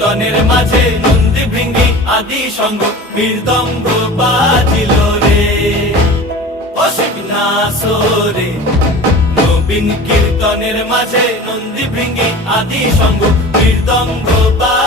কীর্তনের মাঝে নন্দী ভৃঙ্গি আদি সঙ্গ মৃদঙ্গ বাজিল রে, অসিক নাসরে। নবীন কীর্তনের মাঝে নন্দী ভৃঙ্গি আদি সঙ্গ মৃদঙ্গ বাজিল